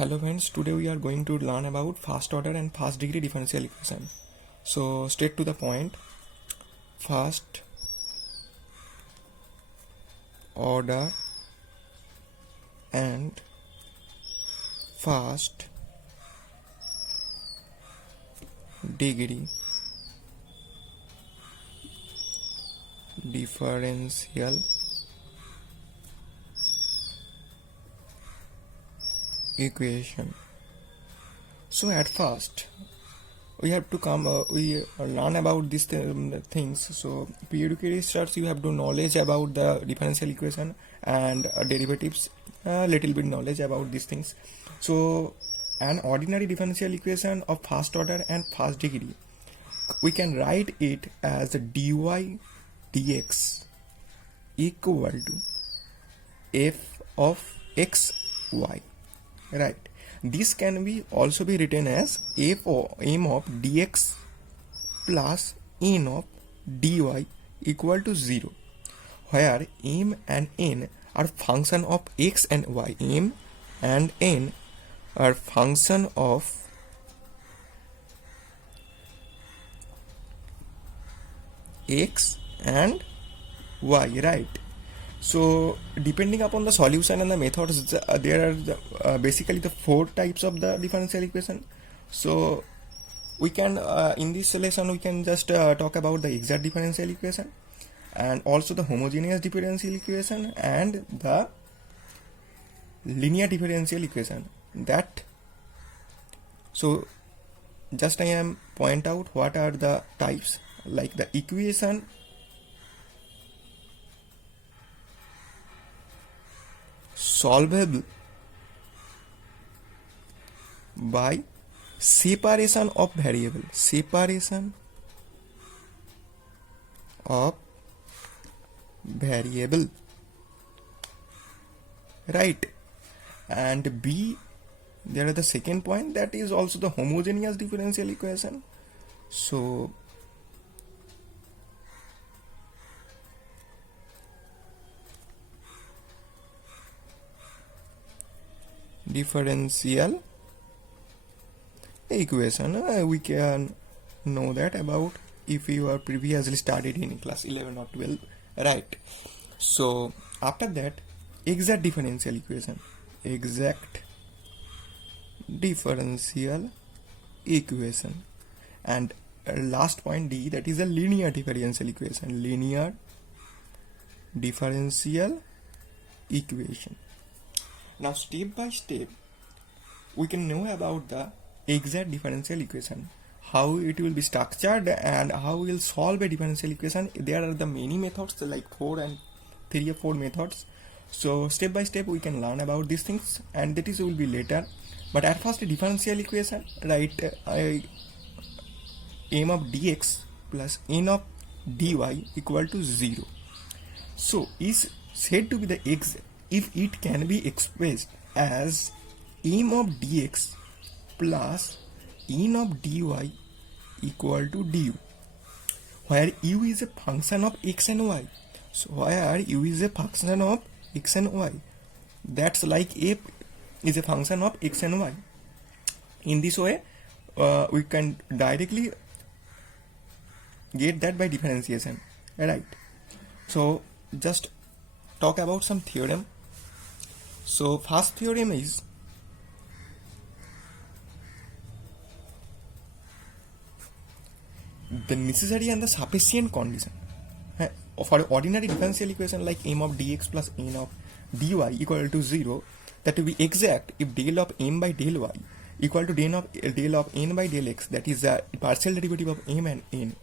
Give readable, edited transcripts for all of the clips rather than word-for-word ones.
Hello friends, today we are going to learn about first order and first degree differential equation. So straight to the point, first order and first degree differential equation. So at first we have to learn about these things. So periodic starts, you have to knowledge about the differential equation and derivatives, little bit knowledge about these things. So an ordinary differential equation of first order and first degree, we can write it as dy dx equal to f of x y, right? This can be also be written as f of m of dx plus n of dy equal to 0, where m and n are function of x and y. M and n are function of x and y, right? So depending upon the solution and the methods, there are basically the four types of the differential equation. So we can in this lesson we can just talk about the exact differential equation and also the homogeneous differential equation and the linear differential equation. That so just I am point out what are the types, like the equation solvable by separation of variable, right? And B, there are the second point, that is also the homogeneous differential equation. So differential equation, we can know that about if you are previously studied in class 11 or 12, right? So after that, exact differential equation, and last point D, that is a linear differential equation. Now step by step we can know about the exact differential equation, how it will be structured and how we will solve a differential equation. There are the many methods, like 3 or 4 methods. So step by step we can learn about these things, and that is will be later. But at first, a differential equation, right? M of dx plus n of dy equal to 0. So is said to be the exact if it can be expressed as m of dx plus n of dy equal to du, where u is a function of x and y. So where u is a function of x and y, that's like f is a function of x and y. In this way, we can directly get that by differentiation, right? So just talk about some theorem. So first theorem is the necessary and the sufficient condition for ordinary differential equation like m of dx plus n of dy equal to 0, that will be exact if del of m by del y equal to del of n by del x, that is the partial derivative of m and n,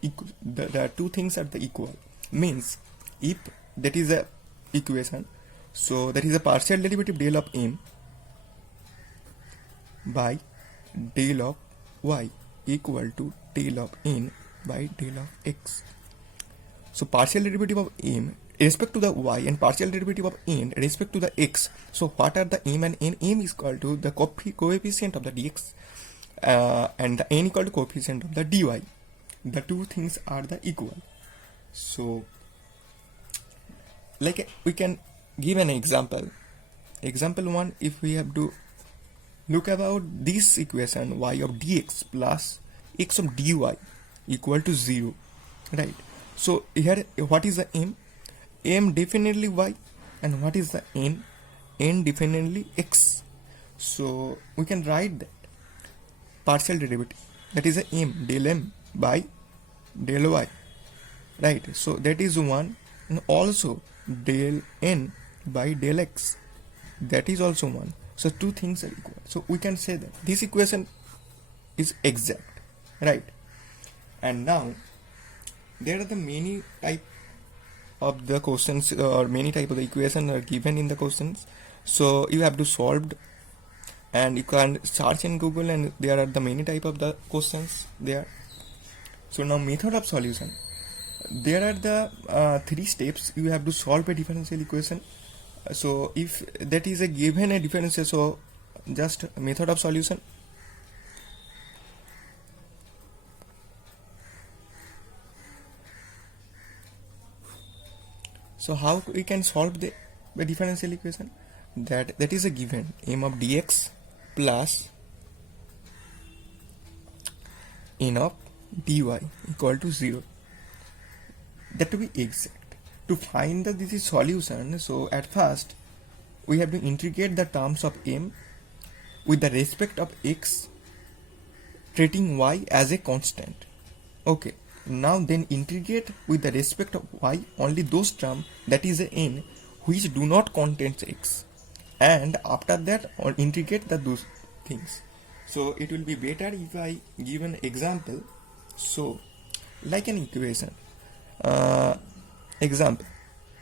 the two things are the equal. Means if that is a equation, so that is a partial derivative del of m by del of y equal to del of n by del of x. So partial derivative of m respect to the y and partial derivative of n respect to the x. So what are the m and n? M is equal to the coefficient of the dx and the n equal to coefficient of the dy. The two things are the equal. So like we can give an example. Example 1, if we have to look about this equation, y of dx plus x of dy equal to 0, right? So here what is the m definitely y, and what is the n definitely x. So we can write that partial derivative, that is a del m by del y, right? So that is 1, and also del n by del x, that is also 1. So two things are equal. So we can say that this equation is exact, right? And now there are the many type of the questions, or many type of the equation are given in the questions. So you have to solve, and you can search in Google, and there are the many type of the questions there. So now method of solution, there are the 3 steps you have to solve a differential equation. So if that is a given a differential, so just method of solution. So how we can solve the differential equation? That is a given m of dx plus n of dy equal to 0. That to be exact. To find the this is solution, so at first we have to integrate the terms of m with the respect of x, treating y as a constant. Okay, now then integrate with the respect of y only those terms, that is a n, which do not contain x, and after that or integrate those things. So it will be better if I give an example. So like an equation, example.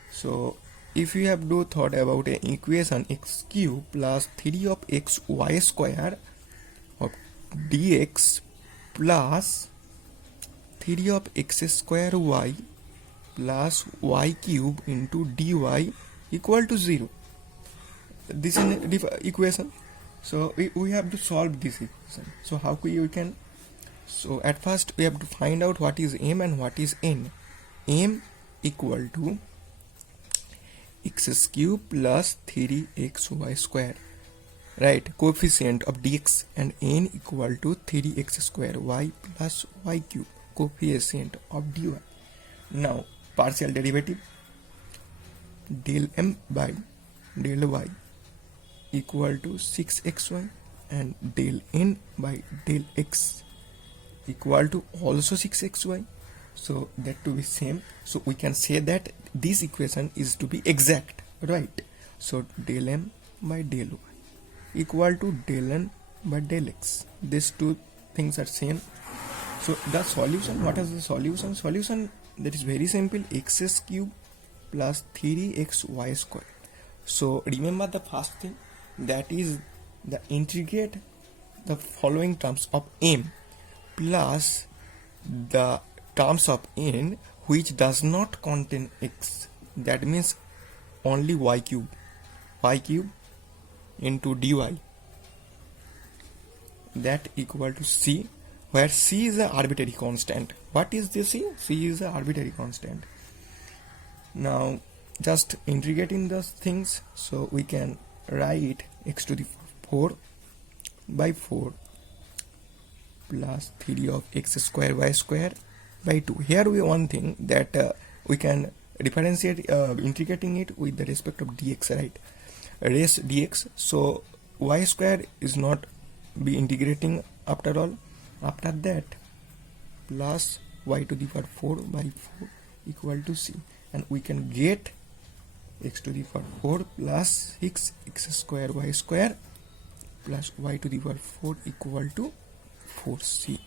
So if you have to thought about an equation x cube plus 3 of x y square of dx plus 3 of x square y plus y cube into dy equal to 0. This is an equation. So we have to solve this equation. So how we can? So at first we have to find out what is m and what is n. M equal to x cube plus 3xy square, right? Coefficient of dx, and n equal to 3x square y plus y cube, coefficient of dy. Now partial derivative, del m by del y equal to 6xy, and del n by del x equal to also 6xy. So that to be same. So we can say that this equation is to be exact, right? So del m by del y equal to del n by del x. These two things are same. So the solution, what is the solution? Solution, that is very simple, x cube plus 3xy square. So remember the first thing, that is the integrate the following terms of m plus the terms of n which does not contain x, that means only y cube into dy, that equal to c, where c is an arbitrary constant. What is this c? C is an arbitrary constant. Now just integrating those things, so we can write x to the 4 by 4 plus 3 of x square y square by 2. Here we one thing that we can differentiate integrating it with the respect of dx, right? Raise dx, so y square is not be integrating after all. After that plus y to the power 4 by 4 equal to c, and we can get x to the power 4 plus 6 x square y square plus y to the power 4 equal to 4c.